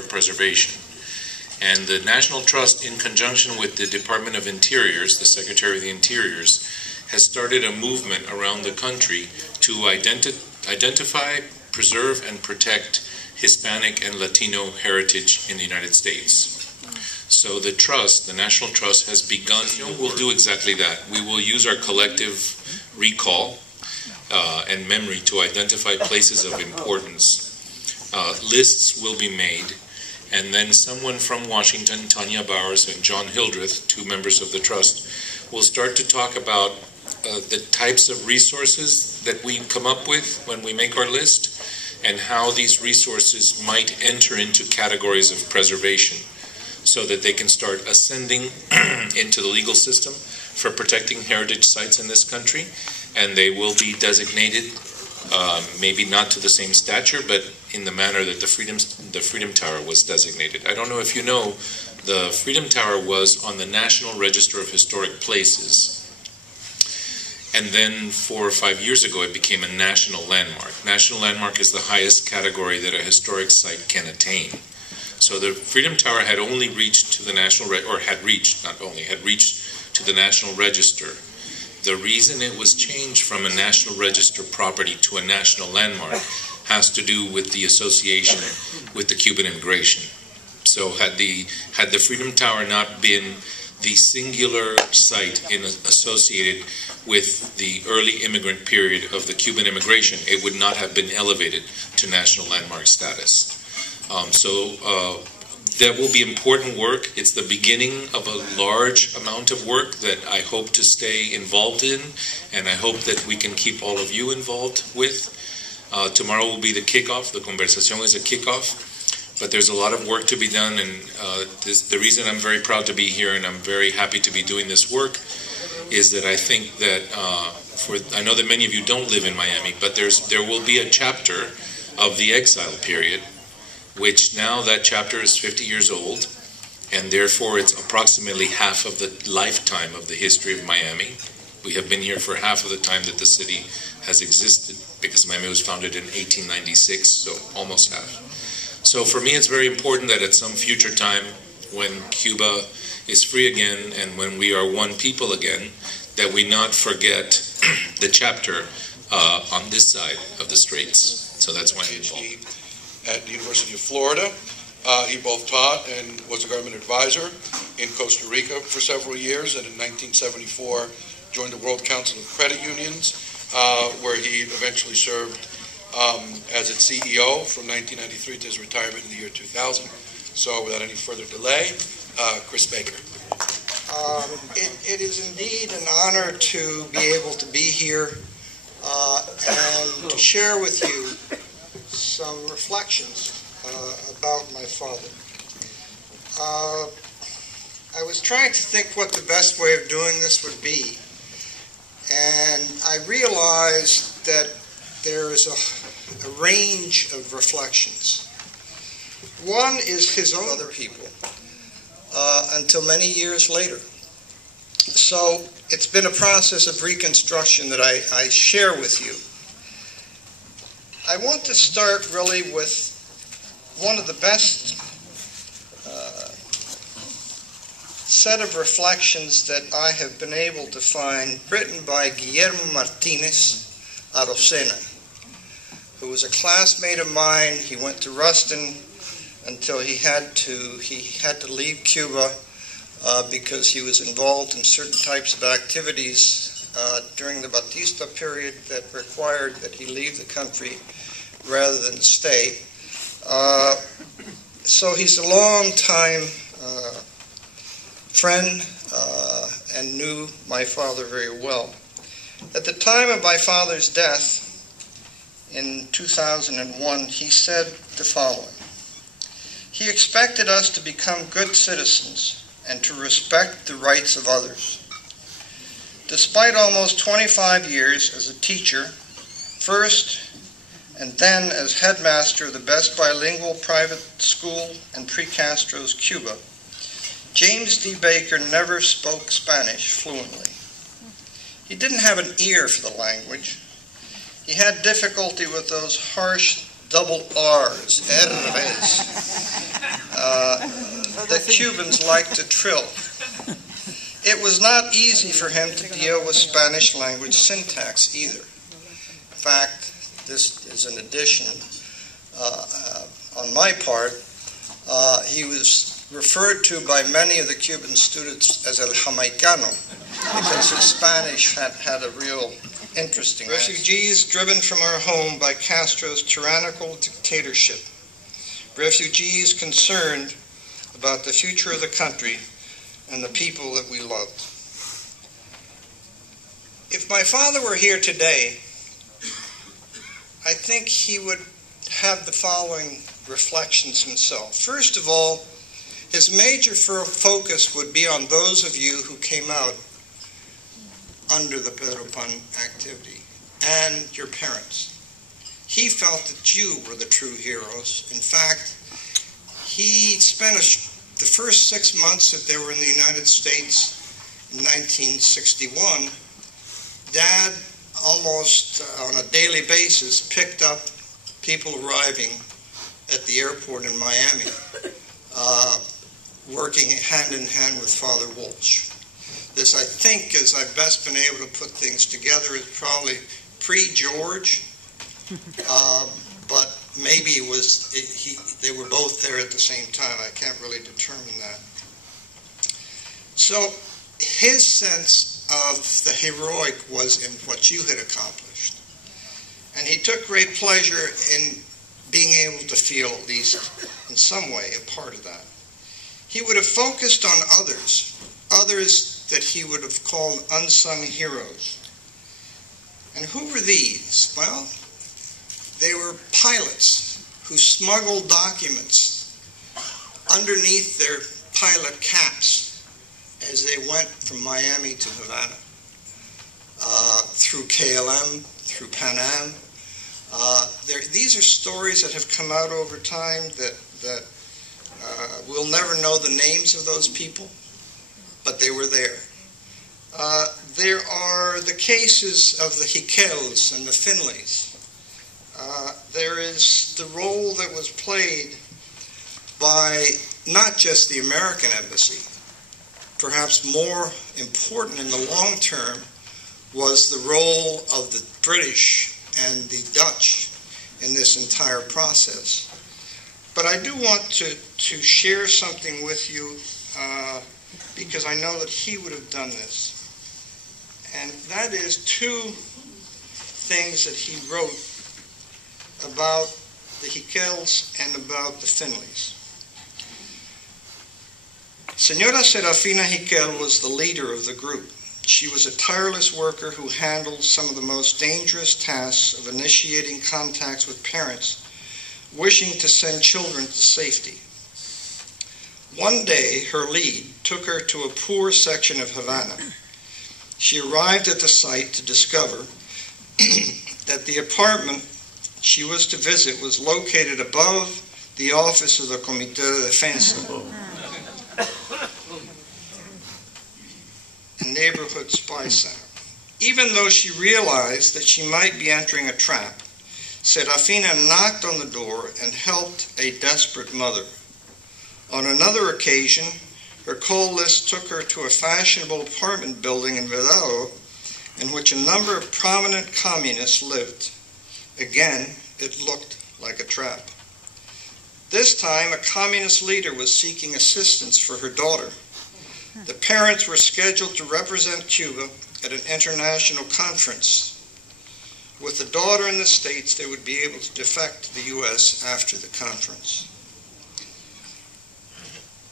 preservation. And the National Trust, in conjunction with the Department of Interiors, the Secretary of the Interiors, has started a movement around the country to identify, preserve, and protect Hispanic and Latino heritage in the United States. So the trust, the National Trust, has begun. We'll do exactly that. We will use our collective recall and memory to identify places of importance. Lists will be made, and then someone from Washington, Tanya Bowers and John Hildreth, two members of the trust, will start to talk about the types of resources that we come up with when we make our list, and how these resources might enter into categories of preservation so that they can start ascending into the legal system for protecting heritage sites in this country, and they will be designated, maybe not to the same stature, but in the manner that the Freedom Tower was designated. I don't know if you know, the Freedom Tower was on the National Register of Historic Places, and then 4 or 5 years ago it became a national landmark. National landmark is the highest category that a historic site can attain. So the Freedom Tower had only reached to the National had reached to the National Register. The reason it was changed from a National Register property to a national landmark has to do with the association with the Cuban immigration. So had the Freedom Tower not been the singular site associated with the early immigrant period of the Cuban immigration, it would not have been elevated to national landmark status. That will be important work. It's the beginning of a large amount of work that I hope to stay involved in, and I hope that we can keep all of you involved with. Tomorrow will be the kickoff. The Conversación is a kickoff. But there's a lot of work to be done, and the reason I'm very proud to be here and I'm very happy to be doing this work is that I think that, I know that many of you don't live in Miami, but there will be a chapter of the exile period, which now that chapter is 50 years old, and therefore it's approximately half of the lifetime of the history of Miami. We have been here for half of the time that the city has existed, because Miami was founded in 1896, so almost half. So for me, it's very important that at some future time, when Cuba is free again and when we are one people again, that we not forget the chapter on this side of the straits. So that's why I'm involved. At the University of Florida, he both taught and was a government advisor in Costa Rica for several years, and in 1974 joined the World Council of Credit Unions, where he eventually served as its CEO from 1993 to his retirement in the year 2000. So without any further delay, Chris Baker. It is indeed an honor to be able to be here and to share with you some reflections about my father. I was trying to think what the best way of doing this would be, and I realized that there is a range of reflections. One is his own other people until many years later. So it's been a process of reconstruction that I share with you. I want to start really with one of the best set of reflections that I have been able to find, written by Guillermo Martinez Arocena, who was a classmate of mine. He went to Ruston until he had to leave Cuba because he was involved in certain types of activities during the Batista period that required that he leave the country rather than stay. So he's a long time friend and knew my father very well. At the time of my father's death in 2001, he said the following: "He expected us to become good citizens and to respect the rights of others. Despite almost 25 years as a teacher, first and then as headmaster of the best bilingual private school in pre-Castro's Cuba, James D. Baker never spoke Spanish fluently. He didn't have an ear for the language. He had difficulty with those harsh double R's, erres, that Cubans like to trill. It was not easy for him to deal with Spanish language syntax either. In fact, this is an addition on my part. He was referred to by many of the Cuban students as El Jamaicano because his Spanish had a real interesting accent. Refugees driven from our home by Castro's tyrannical dictatorship. Refugees concerned about the future of the country and the people that we loved. If my father were here today, I think he would have the following reflections himself. First of all, his major focus would be on those of you who came out under the Pedro Pan activity and your parents. He felt that you were the true heroes. In fact, he spent the first 6 months that they were in the United States in 1961, Dad almost on a daily basis picked up people arriving at the airport in Miami, working hand in hand with Father Walsh. This, I think, as I've best been able to put things together, is probably pre-George, but maybe they were both there at the same time. I can't really determine that. So his sense of the heroic was in what you had accomplished. And he took great pleasure in being able to feel, at least in some way, a part of that. He would have focused on others that he would have called unsung heroes. And who were these? Well, they were pilots who smuggled documents underneath their pilot caps as they went from Miami to Havana, through KLM, through Pan Am. These are stories that have come out over time that we'll never know the names of those people, but they were there. There are the cases of the Hickels and the Finleys. There is the role that was played by not just the American embassy. Perhaps more important in the long term was the role of the British and the Dutch in this entire process. But I do want to share something with you because I know that he would have done this. And that is two things that he wrote about the Hickels and about the Finleys. Senora Serafina Hickel was the leader of the group. She was a tireless worker who handled some of the most dangerous tasks of initiating contacts with parents wishing to send children to safety. One day, her lead took her to a poor section of Havana. She arrived at the site to discover that the apartment she was to visit was located above the office of the Comité de Defensa, a neighborhood spy center. Even though she realized that she might be entering a trap, Serafina knocked on the door and helped a desperate mother. On another occasion, her call list took her to a fashionable apartment building in Vedado in which a number of prominent communists lived. Again, it looked like a trap. This time, a communist leader was seeking assistance for her daughter. The parents were scheduled to represent Cuba at an international conference. With the daughter in the States, they would be able to defect to the U.S. after the conference.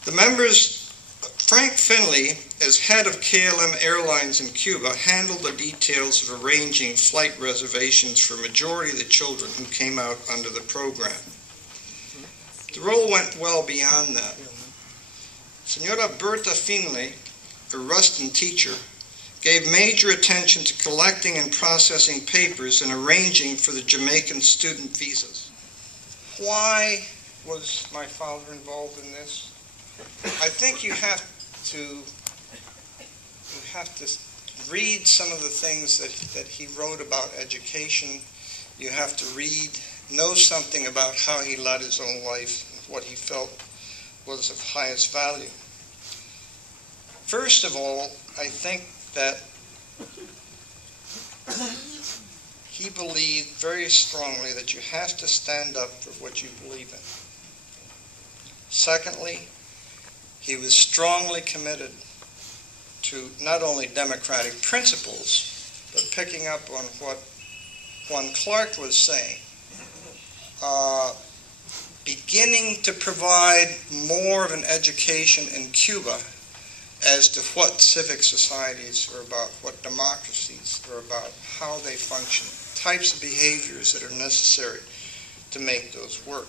The members, Frank Finley, as head of KLM Airlines in Cuba, handled the details of arranging flight reservations for a majority of the children who came out under the program. The role went well beyond that. Senora Berta Finley, a Ruston teacher, gave major attention to collecting and processing papers and arranging for the Jamaican student visas. Why was my father involved in this? I think you have to read some of the things that he wrote about education. You have to read know something about how he led his own life and what he felt was of highest value. First of all, I think that he believed very strongly that you have to stand up for what you believe in. Secondly, he was strongly committed to not only democratic principles, but picking up on what Juan Clark was saying, beginning to provide more of an education in Cuba as to what civic societies are about, what democracies are about, how they function, types of behaviors that are necessary to make those work.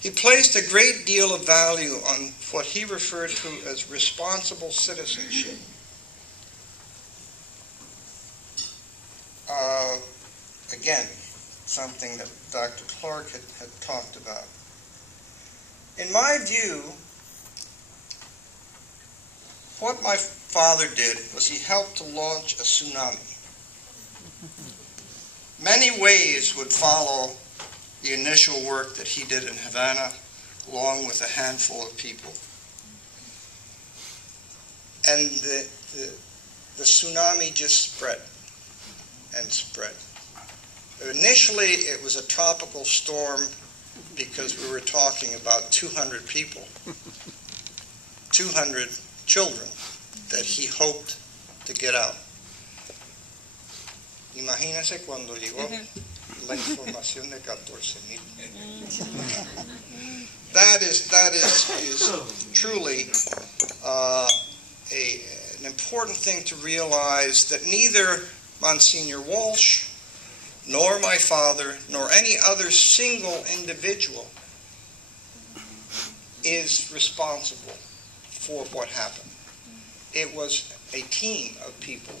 He placed a great deal of value on what he referred to as responsible citizenship. Again, something that Dr. Clark had talked about. In my view, what my father did was he helped to launch a tsunami. Many waves would follow the initial work that he did in Havana, along with a handful of people. And the tsunami just spread and spread. Initially, it was a tropical storm because we were talking about 200 people, 200 children that he hoped to get out. Imagínense cuando llegó la información de 14,000. That is truly an important thing to realize, that neither Monsignor Walsh, nor my father, nor any other single individual is responsible for what happened. It was a team of people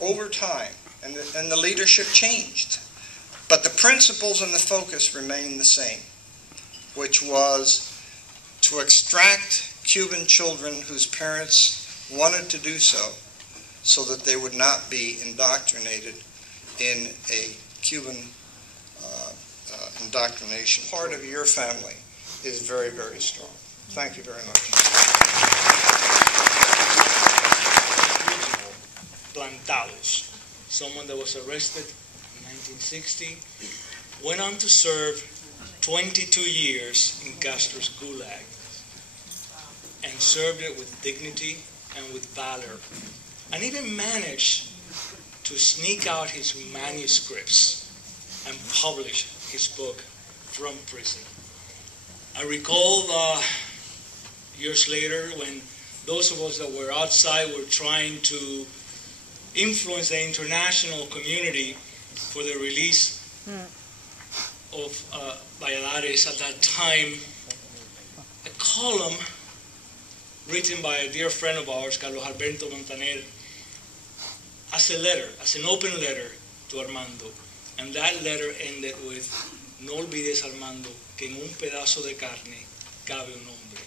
over time, and the leadership changed. But the principles and the focus remained the same, which was to extract Cuban children whose parents wanted to do so that they would not be indoctrinated in a Cuban indoctrination. Part of your family is very, very strong. Thank you very much. Plantados, someone that was arrested in 1960, went on to serve 22 years in Castro's Gulag, and served it with dignity and with valor, and even managed to sneak out his manuscripts and publish his book from prison. I recall years later when those of us that were outside were trying to influence the international community for the release of Valladares at that time, a column written by a dear friend of ours, Carlos Alberto Montaner, as a letter, as an open letter to Armando. And that letter ended with, "No olvides, Armando, que en un pedazo de carne cabe un hombre."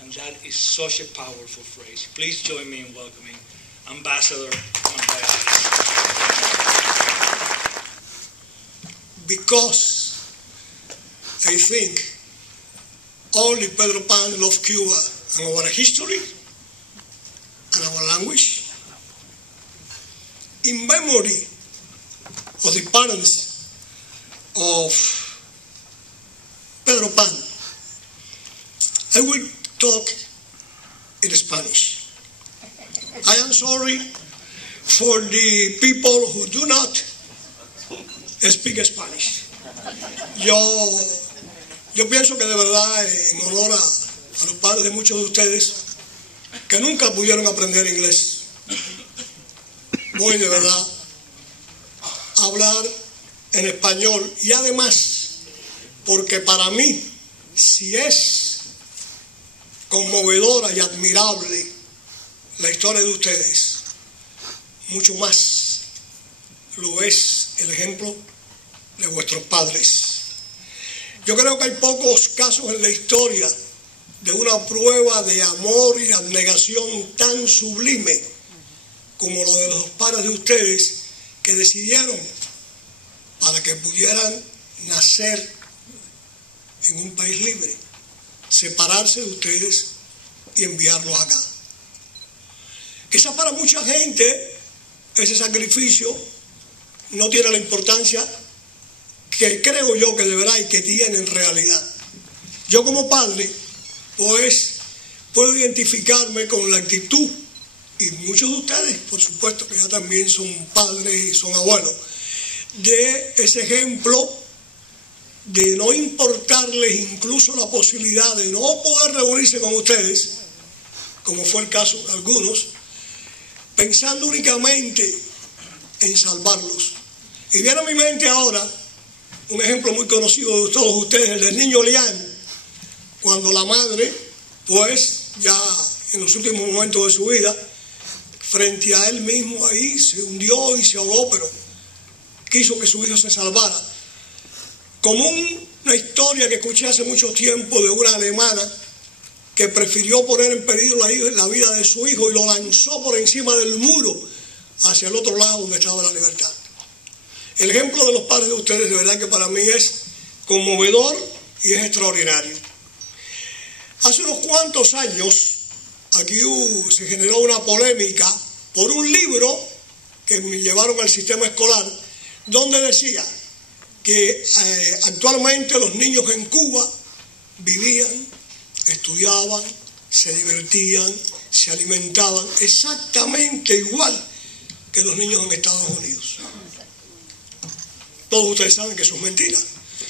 And that is such a powerful phrase. Please join me in welcoming Ambassador Valladares. Because I think only Pedro Pan loved Cuba and our history and our language. In memory of the parents of Pedro Pan, I will talk in Spanish. I am sorry for the people who do not speak Spanish. Yo pienso que de verdad, en honor a los padres de muchos de ustedes, que nunca pudieron aprender inglés, voy de verdad a hablar en español. Y además, porque para mí, si es conmovedora y admirable la historia de ustedes, mucho más lo es el ejemplo de vuestros padres. Yo creo que hay pocos casos en la historia de una prueba de amor y abnegación tan sublime como lo de los padres de ustedes, que decidieron, para que pudieran nacer en un país libre, separarse de ustedes y enviarlos acá. Quizás para mucha gente ese sacrificio no tiene la importancia que creo yo que deberá y que tiene en realidad. Yo como padre, pues, puedo identificarme con la actitud, y muchos de ustedes, por supuesto, que ya también son padres y son abuelos, de ese ejemplo de no importarles incluso la posibilidad de no poder reunirse con ustedes, como fue el caso de algunos, pensando únicamente en salvarlos. Y viene a mi mente ahora un ejemplo muy conocido de todos ustedes, el del niño Lian, cuando la madre, pues, ya en los últimos momentos de su vida, frente a él mismo ahí, se hundió y se ahogó, pero quiso que su hijo se salvara. Como una historia que escuché hace mucho tiempo de una alemana que prefirió poner en peligro la vida de su hijo y lo lanzó por encima del muro hacia el otro lado donde estaba la libertad. El ejemplo de los padres de ustedes de verdad que para mí es conmovedor y es extraordinario. Hace unos cuantos años aquí se generó una polémica por un libro que me llevaron al sistema escolar donde decía que actualmente los niños en Cuba vivían, estudiaban, se divertían, se alimentaban exactamente igual que los niños en Estados Unidos. Todos ustedes saben que eso es mentira.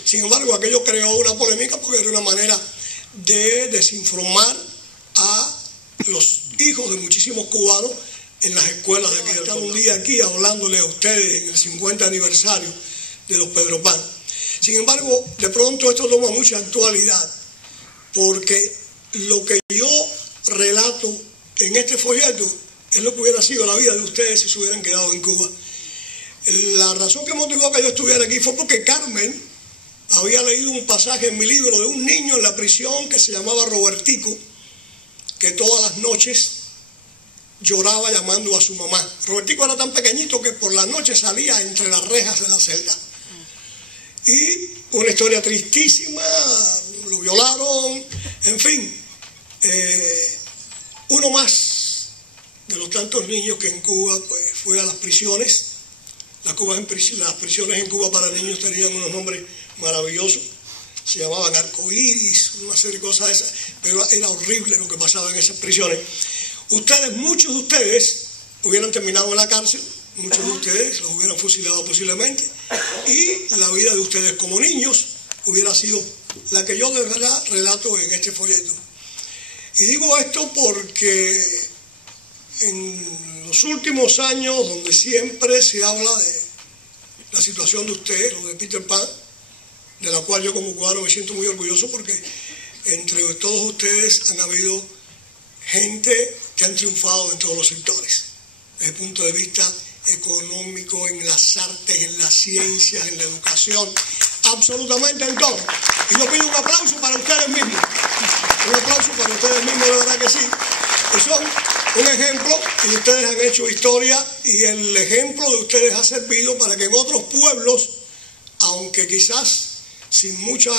Sin embargo, aquello creó una polémica porque era una manera de desinformar a los hijos de muchísimos cubanos en las escuelas de aquí. Estamos un día aquí hablándole a ustedes en el 50 aniversario de los Pedro Pan. Sin embargo, de pronto esto toma mucha actualidad porque lo que yo relato en este folleto es lo que hubiera sido la vida de ustedes si se hubieran quedado en Cuba. La razón que motivó que yo estuviera aquí fue porque Carmen había leído un pasaje en mi libro de un niño en la prisión que se llamaba Robertico, que todas las noches lloraba llamando a su mamá. Robertico era tan pequeñito que por la noche salía entre las rejas de la celda. Y una historia tristísima, lo violaron, en fin. Uno más de los tantos niños que en Cuba pues, fue a las prisiones. Las prisiones en Cuba para niños tenían unos nombres maravillosos. Se llamaban arcoíris, una serie de cosas esas, pero era horrible lo que pasaba en esas prisiones. Muchos de ustedes hubieran terminado en la cárcel, muchos de ustedes los hubieran fusilado posiblemente, y la vida de ustedes como niños hubiera sido la que yo de verdad relato en este folleto. Y digo esto porque en los últimos años, donde siempre se habla de la situación de ustedes, lo de Peter Pan, de la cual yo como cubano me siento muy orgulloso porque entre todos ustedes han habido gente que han triunfado en todos los sectores, desde el punto de vista económico, en las artes, en las ciencias, en la educación, absolutamente en todo. Y yo pido un aplauso para ustedes mismos, un aplauso para ustedes mismos, de verdad que sí. Y son un ejemplo, y ustedes han hecho historia, y el ejemplo de ustedes ha servido para que en otros pueblos, aunque quizás sin mucha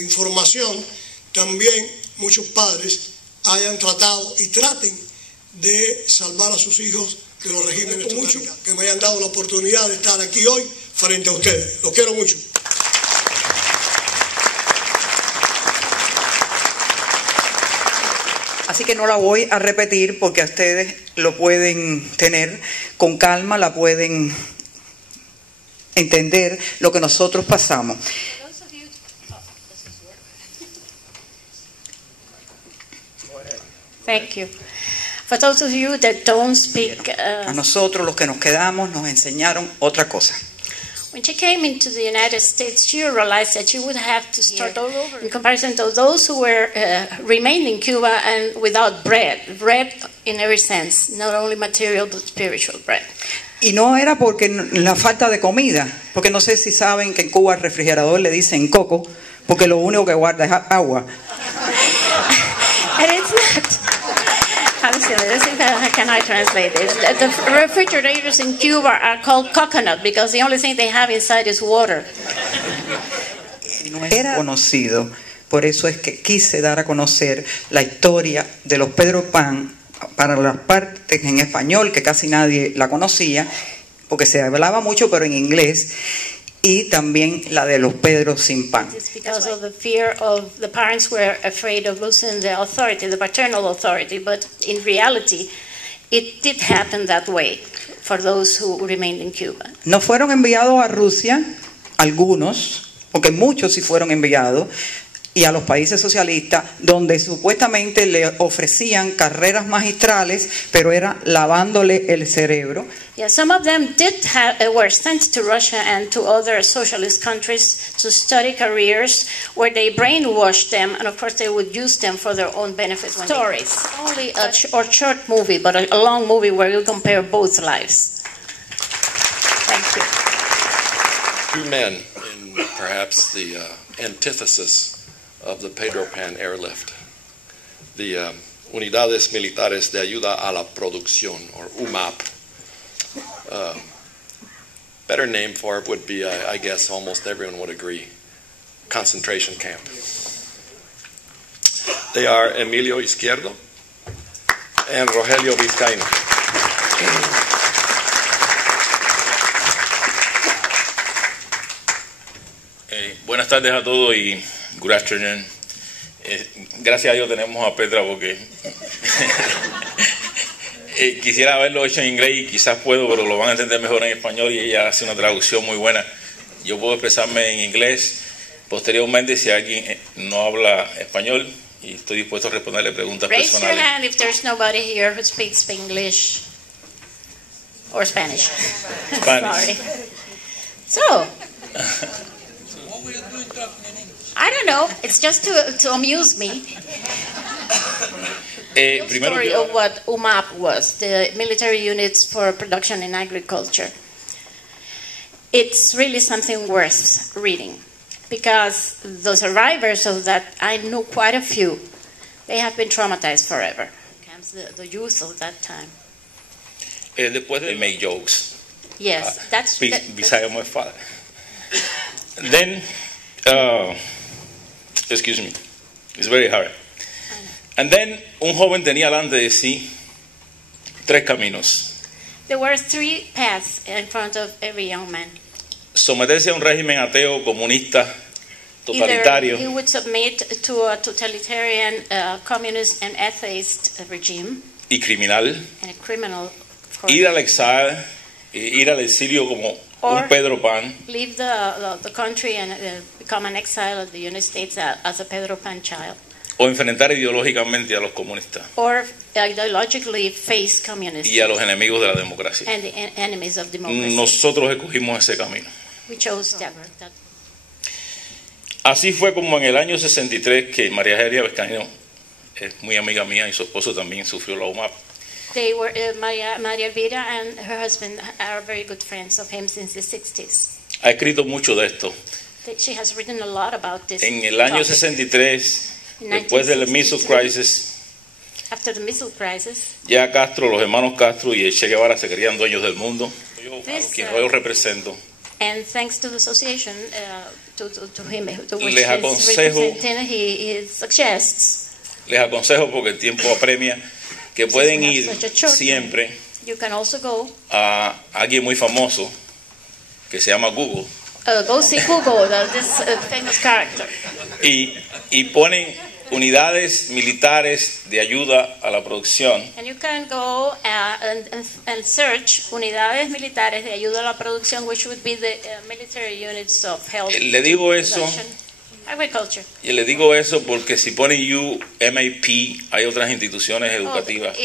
información, también muchos padres hayan tratado y traten de salvar a sus hijos de los regímenes. Mucho que me hayan dado la oportunidad de estar aquí hoy frente a ustedes. Los quiero mucho. Así que no la voy a repetir porque a ustedes lo pueden tener con calma, la pueden entender lo que nosotros pasamos. Thank you. For those of you that don't speak, A nosotros, los que nos quedamos, nos enseñaron otra cosa. when she came into the United States, she realized that she would have to start all over in comparison to those who were remained in Cuba and without bread in every sense, not only material but spiritual bread. Y no era porque la falta de comida, porque no sé si saben que en Cuba al refrigerador le dicen coco, porque lo único que guarda es agua. And it's not. How can I translate this? The refrigerators in Cuba are called coconut because the only thing they have inside is water. no era conocido. Por eso es que quise dar a conocer la historia de los Pedro Pan para las partes en español, que casi nadie la conocía, porque se hablaba mucho, pero en inglés, y también la de los Pedro sin pan. It's because of the fear of the parents were afraid of losing the authority, the paternal authority, but in reality, it did happen that way for those who remained in Cuba. No fueron enviados a Rusia, algunos, porque muchos sí fueron enviados, y a los países socialistas, donde supuestamente le ofrecían carreras magistrales, pero era lavándole el cerebro. Yeah, some of them were sent to Russia and to other socialist countries to study careers where they brainwashed them, and of course they would use them for their own benefit. Stories, only a short movie, but a long movie where you compare both lives. Thank you. Two men in perhaps the antithesis of the Pedro Pan airlift, the Unidades Militares de Ayuda a la Producción, or UMAP. Better name for it would be, I guess almost everyone would agree, concentration camp. They are Emilio Izquierdo and Rogelio Vizcaíno. Buenas tardes a todos y good afternoon. Gracias a Dios tenemos a Petra porque quisiera haberlo hecho en inglés y quizás puedo, pero lo van a entender mejor en español y ella hace una traducción muy buena. Yo puedo expresarme en inglés posteriormente si alguien no habla español y estoy dispuesto a responderle preguntas Raise your personales. hand if there's nobody here who speaks English or Spanish. Spanish. Sorry. So, I don't know. It's just to amuse me. The story of what UMAP was, the military units for production in agriculture. It's really something worth reading because the survivors of that, I know quite a few, they have been traumatized forever. The youth of that time. Después they make jokes. Yes, that's besides my father. Then, excuse me, it's very hard. And then, un joven tenía delante de sí tres caminos. There were three paths in front of every young man. Someterse a un régimen ateo, comunista, totalitario. Either he would submit to a totalitarian, communist and atheist regime. Y criminal. And a criminal, of course. Ir al exilio como un Pedro Pan. Leave the country and become an exile of the United States as a Pedro Pan child. O enfrentar ideológicamente a los comunistas. Or ideologically face communists. Y a los enemigos de la democracia. And the enemies of democracy. Nosotros escogimos ese camino. We chose that. Así fue como en el año 63 que María Eugenia Vizcaíno es muy amiga mía y su esposo también sufrió la UMAP. They were Maria Elvira and her husband are very good friends of him since the 60s. Ha escrito mucho de esto. She has written a lot about this. En el año 63, después del Missile Crisis, after the Missile Crisis, ya Castro, los hermanos Castro y el Che Guevara se creían dueños del mundo, a quien yo represento. And thanks to the association, to him, to which les aconsejo, he suggests. Les aconsejo porque el tiempo apremia que pueden ir siempre a alguien muy famoso que se llama Google. Go see Google, this famous character. Y ponen unidades militares de ayuda a la producción. And you can go and search unidades militares de ayuda a la producción, which would be the military units of health. Le digo eso. Agriculture. Y le digo eso porque si ponen UMAP hay otras instituciones educativas.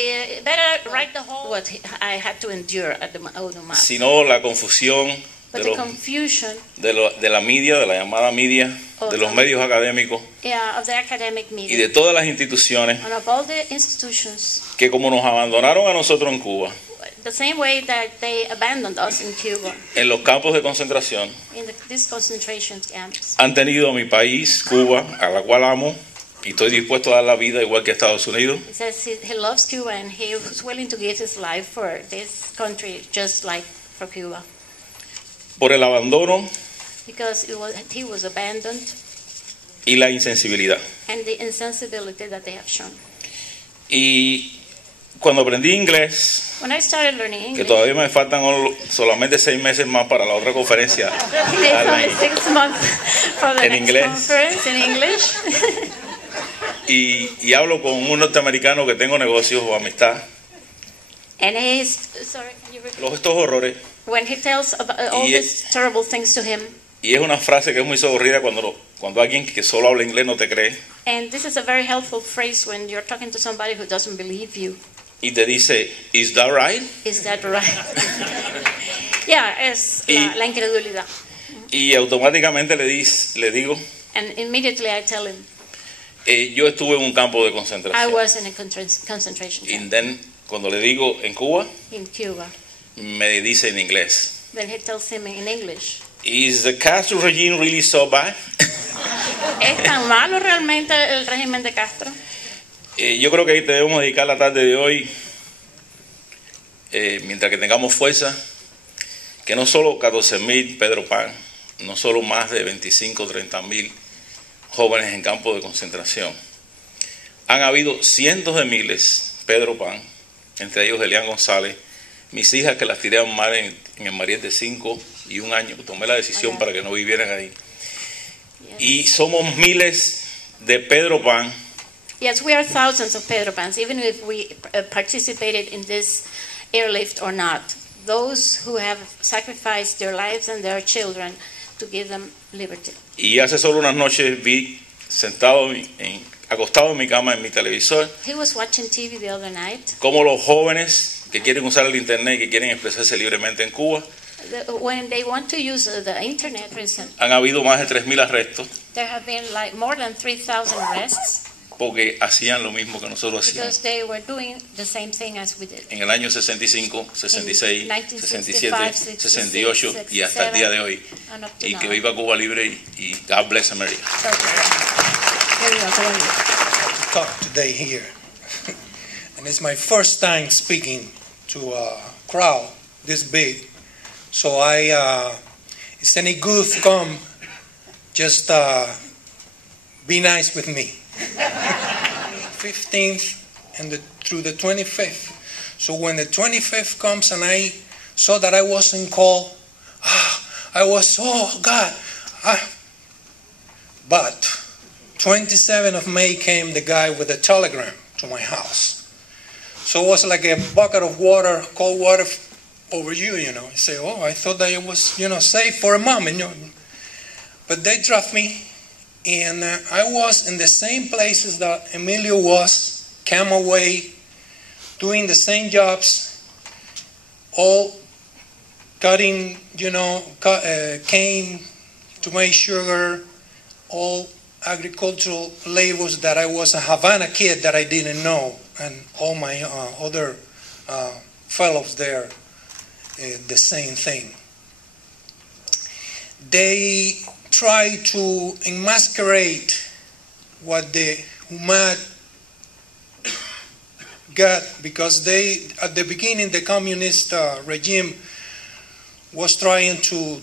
Better write the whole what I had to endure at the UMAP. Si no, la confusión de la media, de la llamada media, de los medios académicos of the academic media, y de todas las instituciones que como nos abandonaron a nosotros en Cuba, the same way that they abandoned us in Cuba, en los campos de concentración, these concentration camps, han tenido a mi país, Cuba, a la cual amo y estoy dispuesto a dar la vida igual que Estados Unidos. He says he loves Cuba and he was willing to give his life for this country just like for Cuba. Por el abandono, because he was abandoned, y la insensibilidad. and the insensibility that they have shown. Y cuando aprendí inglés, When I started learning que English, todavía me faltan solamente 6 meses más para la otra conferencia, it's only 6 months for the En next inglés. conference in English. y hablo con un norteamericano que tengo negocios o amistad, And he's, sorry, can you repeat? estos horrores, When he tells about all Y these terrible things to him, y es una frase que es muy socorrida cuando alguien que solo habla inglés no te cree and this is a very helpful phrase when you're talking to somebody who doesn't believe you. y te dice, "Is that right?" Is that right? Yeah, es Y- la incredulidad. Y automáticamente le digo, And immediately I tell him, yo estuve en un campo de I concentración. was in a concentration Y camp then, cuando le digo en Cuba, in Cuba. me dice en inglés, Then he tells him in English, "Is the Castro regime really so bad?" ¿es tan malo realmente el régimen de Castro? Yo creo que ahí debemos dedicar la tarde de hoy, mientras que tengamos fuerza, que no solo 14.000 Pedro Pan, no solo más de 25 o 30.000 jóvenes en campos de concentración. Han habido cientos de miles Pedro Pan, entre ellos Elian González, mis hijas que las tiré a un mar en el Mariel de 5 y 1 año, tomé la decisión para que no vivieran ahí. Y somos miles de Pedro Pan. Yes, we are thousands of Pedro Pans, even if we participated in this airlift or not. Those who have sacrificed their lives and their children to give them liberty. Y hace solo unas noches vi acostado en mi cama en mi televisor, He was watching TV the other night. cómo los jóvenes que quieren usar el internet, que quieren expresarse libremente en Cuba, When they want to use the internet, for instance, han habido más de 3.000 arrestos there have been like more than 3,000 arrests porque hacían lo mismo que nosotros because hacíamos they were doing the same thing as we did. en el año 65, 66, In 67, 1965, 68 y hasta el día de hoy. And up to Y que now. viva Cuba libre y God bless America. Talk today here. And it's my first time speaking to a crowd this big. So it's any good come, just be nice with me. 15th and through the 25th. So when the 25th comes and I saw that I wasn't called, I was, oh God. But 27th of May came the guy with a telegram to my house. So it was like a bucket of water, cold water over you, you know. You say, oh, I thought that it was, safe for a moment, But they dropped me, and I was in the same places that Emilio was, Camaway, doing the same jobs, all cutting, cane to make sugar, all agricultural labors that I was a Havana kid that I didn't know, and all my other fellows there, the same thing. They try to enmascarate what the Humad got, because at the beginning, the communist regime was trying to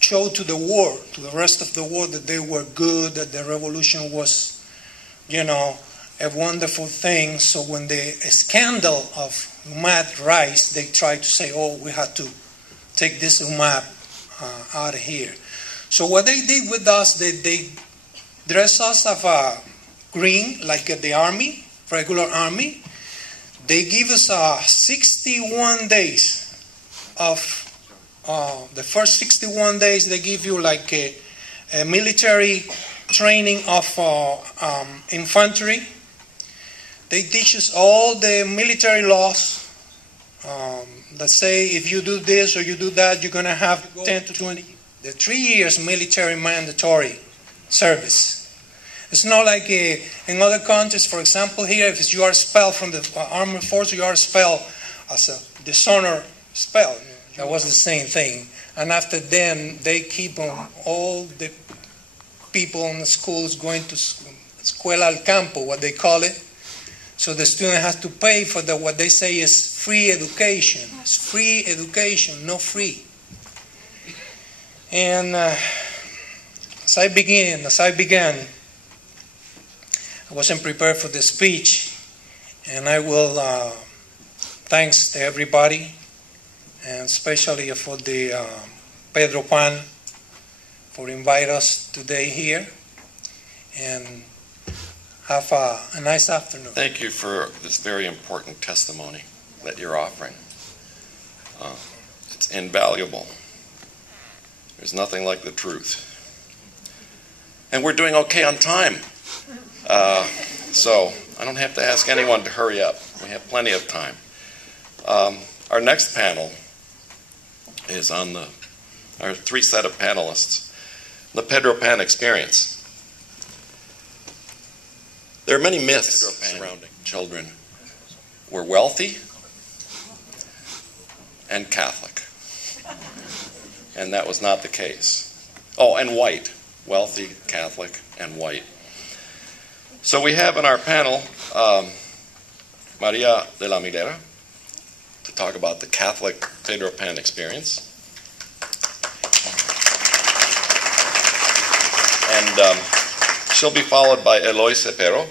show to the world, to the rest of the world, that they were good, that the revolution was, a wonderful thing. So when the scandal of UMAD rise, they try to say, oh, we have to take this UMAD out of here. So what they did with us, they dress us of green, like the army, regular army. They give us 61 days of, the first 61 days they give you like a military training of infantry. They teach us all the military laws that say if you do this or you do that, you're going to have 10 to 20. The 3 years military mandatory service. It's not like in other countries, for example, here, if you are expelled from the armed force, you are expelled as a dishonor expelled. That was the same thing. And after then, they keep on all the people in the schools going to Escuela al Campo, what they call it. So the student has to pay for what they say is free education. It's free education, no free. And As I began, I wasn't prepared for the speech, and I will thanks to everybody, and especially for the Pedro Pan for inviting us today here, and have a nice afternoon. Thank you for this very important testimony that you're offering. It's invaluable. There's nothing like the truth. And we're doing okay on time. So I don't have to ask anyone to hurry up. We have plenty of time. Our next panel is on our three set of panelists, the Pedro Pan experience. There are many myths surrounding children. We're wealthy and Catholic. And that was not the case. Oh, and white. Wealthy, Catholic, and white. So we have in our panel Maria de la Milera to talk about the Catholic Pedro Pan experience. And she'll be followed by Eloy Cepero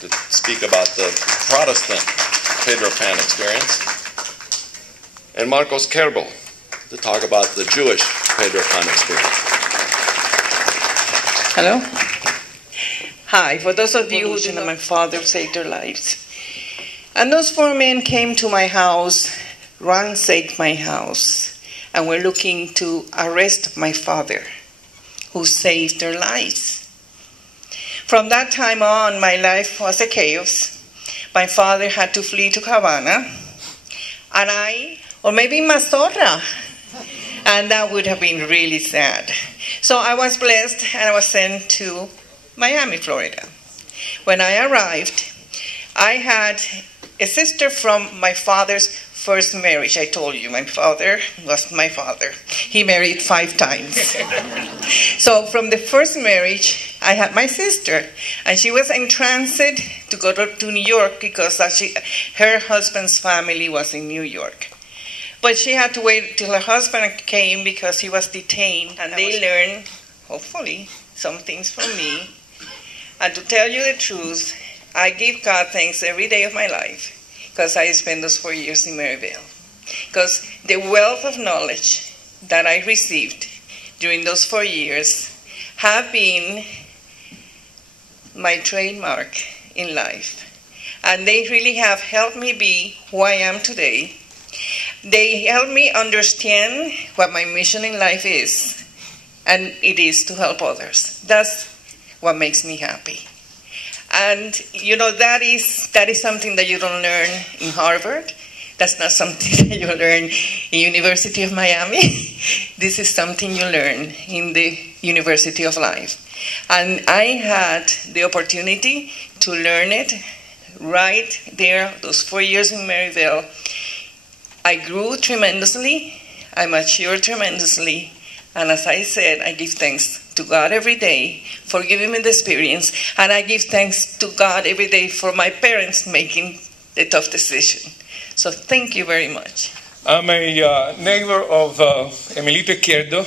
to speak about the Protestant Pedro Pan experience. And Marcos Kerbo to talk about the Jewish Pedro Pan experience. Hello. Hi, for those of you who do know, my father saved their lives. And those four men came to my house, ransacked my house, and were looking to arrest my father, who saved their lives. From that time on, my life was a chaos. My father had to flee to Havana, and I, or maybe Mazorra, and that would have been really sad. So I was blessed, and I was sent to Miami, Florida. When I arrived, I had a sister from my father's first marriage. I told you, my father was my father. He married 5 times. So from the first marriage, I had my sister, and she was in transit to go to New York because her husband's family was in New York. But she had to wait till her husband came because he was detained, and they learned, hopefully, some things from me. And to tell you the truth, I give God thanks every day of my life because I spent those 4 years in Maryville. Because the wealth of knowledge that I received during those 4 years have been my trademark in life. And they really have helped me be who I am today. They helped me understand what my mission in life is, and it is to help others. That's what makes me happy. And you know, that is something that you don't learn in Harvard. That's not something that you learn in University of Miami. This is something you learn in the University of Life. And I had the opportunity to learn it right there, those 4 years in Maryville. I grew tremendously, I matured tremendously, and as I said, I give thanks to God every day for giving me the experience, and I give thanks to God every day for my parents making the tough decision. So thank you very much. I'm a neighbor of Emilito Izquierdo,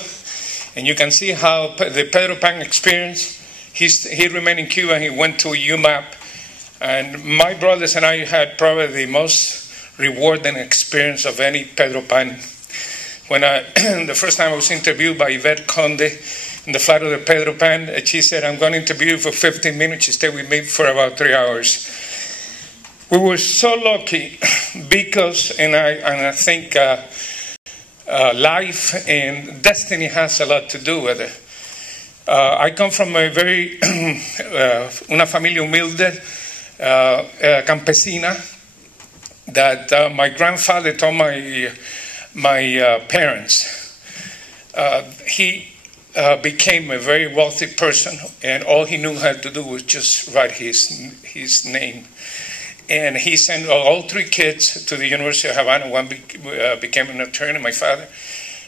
and you can see how the Pedro Pan experience, he remained in Cuba, he went to UMAP, and my brothers and I had probably the most rewarding experience of any Pedro Pan. When the first time I was interviewed by Yvette Conde in the flat of the Pedro Pan, she said, I'm going to interview you for 15 minutes. She stayed with me for about 3 hours. We were so lucky because, and I think life and destiny has a lot to do with it. I come from a very, una familia humilde, campesina, that my grandfather told my parents. He became a very wealthy person, and all he knew how to do was just write his name. And he sent all 3 kids to the University of Havana. One became an attorney, my father.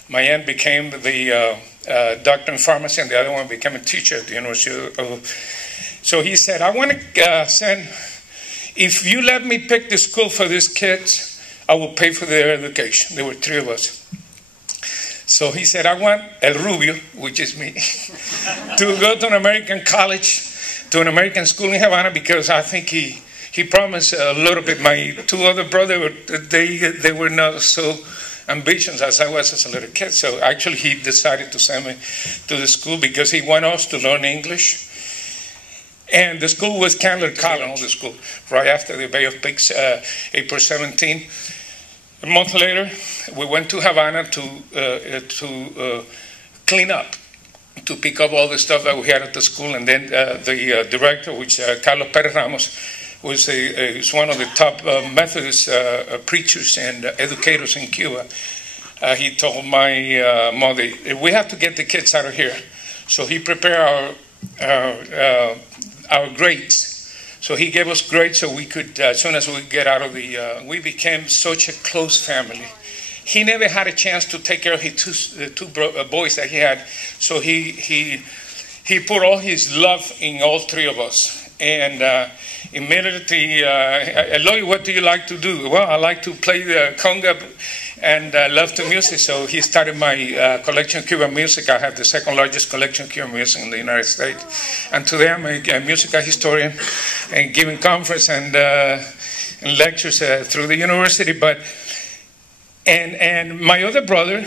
My aunt became the doctor in pharmacy, and the other one became a teacher at the University of... So he said, I want to send... If you let me pick the school for these kids, I will pay for their education. There were 3 of us. So he said, I want El Rubio, which is me, to go to an American college, to an American school in Havana, because I think he promised a little bit. My two other brothers, they were not so ambitious as I was as a little kid. So actually he decided to send me to the school because he wanted us to learn English. And the school was Candler College, the school, right after the Bay of Pigs, April 17. A month later, we went to Havana to clean up, to pick up all the stuff that we had at the school. And then the director, which Carlos Perez Ramos, was one of the top Methodist preachers and educators in Cuba. He told my mother, we have to get the kids out of here. So he prepared our grades. So he gave us grades so we could, as soon as we get out of the, we became such a close family. He never had a chance to take care of his two boys that he had. So he put all his love in all three of us. And immediately, Eloy, what do you like to do? Well, I like to play the conga and love the music. So he started my collection of Cuban music. I have the second largest collection of Cuban music in the United States. And today I'm a musical historian and giving conference and lectures through the university. And my other brother,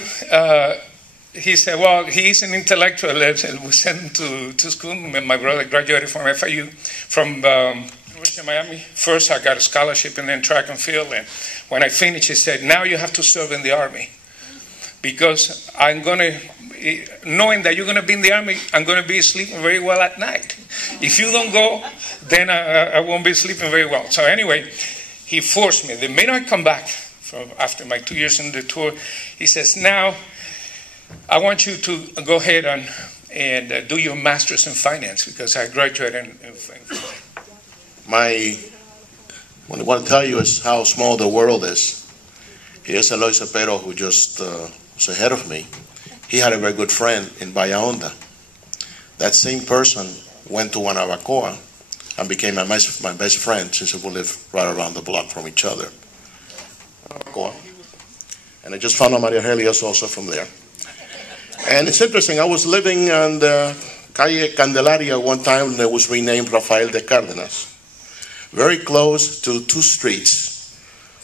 he said, well, he's an intellectual. We sent him to school. My brother graduated from FIU, from University of Miami. First, I got a scholarship and then track and field. And when I finished, he said, now you have to serve in the Army. Because I'm going to, knowing that you're going to be in the Army, I'm going to be sleeping very well at night. If you don't go, then I won't be sleeping very well. So anyway, he forced me. The minute I come back, after my 2 years in the tour, he says, now I want you to go ahead and do your master's in finance, because I graduated in finance. What I want to tell you is how small the world is. Here's Eloy Pedro, who just was ahead of me. He had a very good friend in Bahia Honda. That same person went to Guanabacoa and became my best friend, since we live right around the block from each other. And I just found out Maria Helios also from there. And it's interesting, I was living on the Calle Candelaria one time that was renamed Rafael de Cárdenas. Very close to two streets,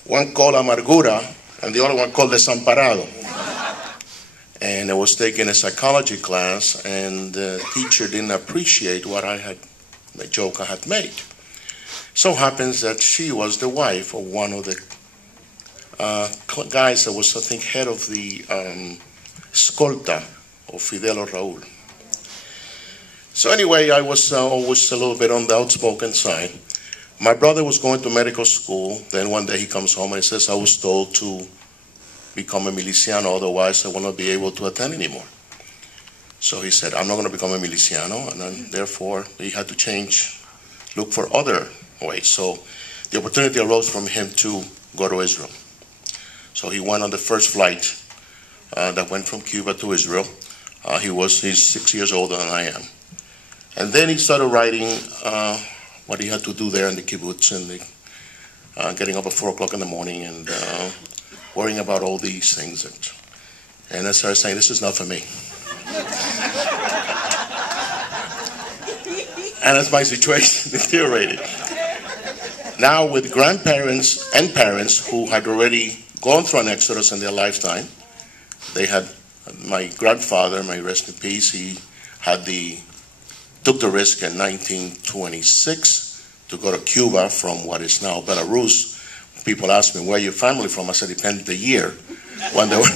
one called Amargura and the other one called Desamparado. And I was taking a psychology class, and the teacher didn't appreciate the joke I had made. So happens that she was the wife of one of the guys that was, I think, head of the escolta of Fidel or Raúl. So anyway, I was always a little bit on the outspoken side. My brother was going to medical school. Then one day he comes home and he says, I was told to become a miliciano, otherwise I will not be able to attend anymore. So he said, I'm not going to become a miliciano, and then therefore he had to look for other ways. So the opportunity arose from him to go to Israel. So he went on the first flight that went from Cuba to Israel. He's 6 years older than I am. And then he started writing what he had to do there in the kibbutz, and getting up at 4 o'clock in the morning and worrying about all these things. And I started saying, this is not for me. And as my situation deteriorated. Now with grandparents and parents who had already gone through an exodus in their lifetime, they had, my grandfather, may rest in peace, he took the risk in 1926 to go to Cuba from what is now Belarus. People ask me, where your family from? I said, depends the year. When they were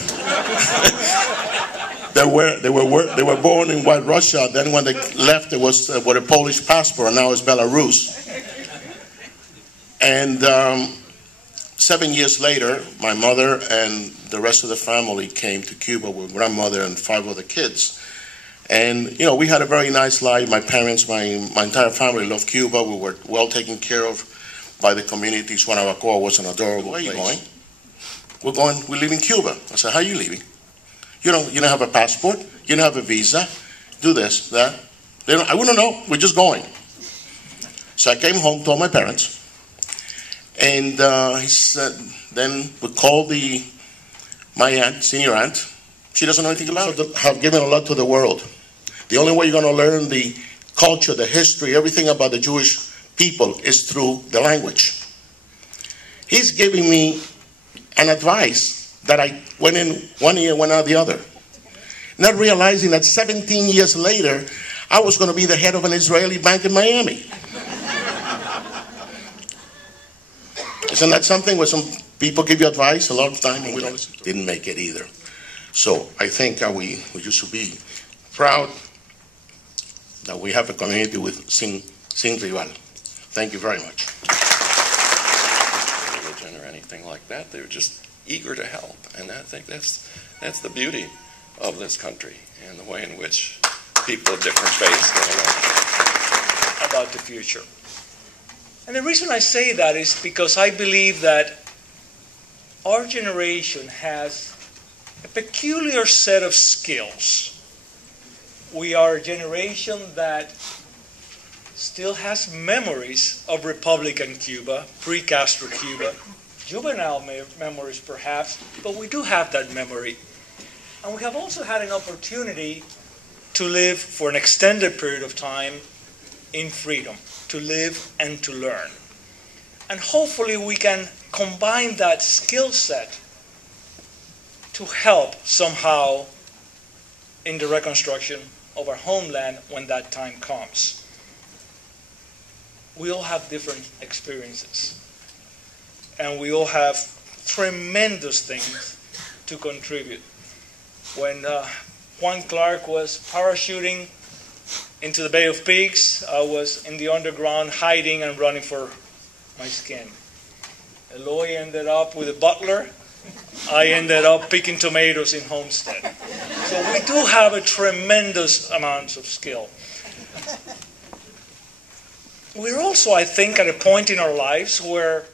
they were born in White Russia. Then when they left, it was with a Polish passport, and now it's Belarus. And 7 years later, my mother and the rest of the family came to Cuba with grandmother and 5 other kids. And, we had a very nice life. My parents, my entire family loved Cuba. We were well taken care of by the communities. Guanabacoa was an adorable place. Where are you going? We're leaving Cuba. I said, how are you leaving? You don't have a passport. You don't have a visa. Do this, that. I wouldn't know. We're just going. So I came home, told my parents. And he said, then we called my aunt, senior aunt. She doesn't know anything about it. Have given a lot to the world. The only way you're going to learn the culture, the history, everything about the Jewish people is through the language. He's giving me an advice that I went in one ear, went out the other. Not realizing that 17 years later, I was going to be the head of an Israeli bank in Miami. Isn't that something where some people give you advice a lot of time and we don't listen to it? Didn't make it either. So I think we should be proud that we have a community with sin rival. Thank you very much. Religion or anything like that. They were just eager to help. And I think that's the beauty of this country and the way in which people of different faiths get along. About the future. And the reason I say that is because I believe that our generation has a peculiar set of skills. We are a generation that still has memories of Republican Cuba, pre-Castro Cuba, juvenile memories perhaps, but we do have that memory. And we have also had an opportunity to live for an extended period of time in freedom, to live and to learn. And hopefully we can combine that skill set to help somehow in the reconstruction of our homeland when that time comes. We all have different experiences, and we all have tremendous things to contribute. When Juan Clark was parachuting into the Bay of Pigs, I was in the underground hiding and running for my skin. Eloy ended up with a butler. I ended up picking tomatoes in Homestead. So we do have a tremendous amount of skill. We're also, I think, at a point in our lives where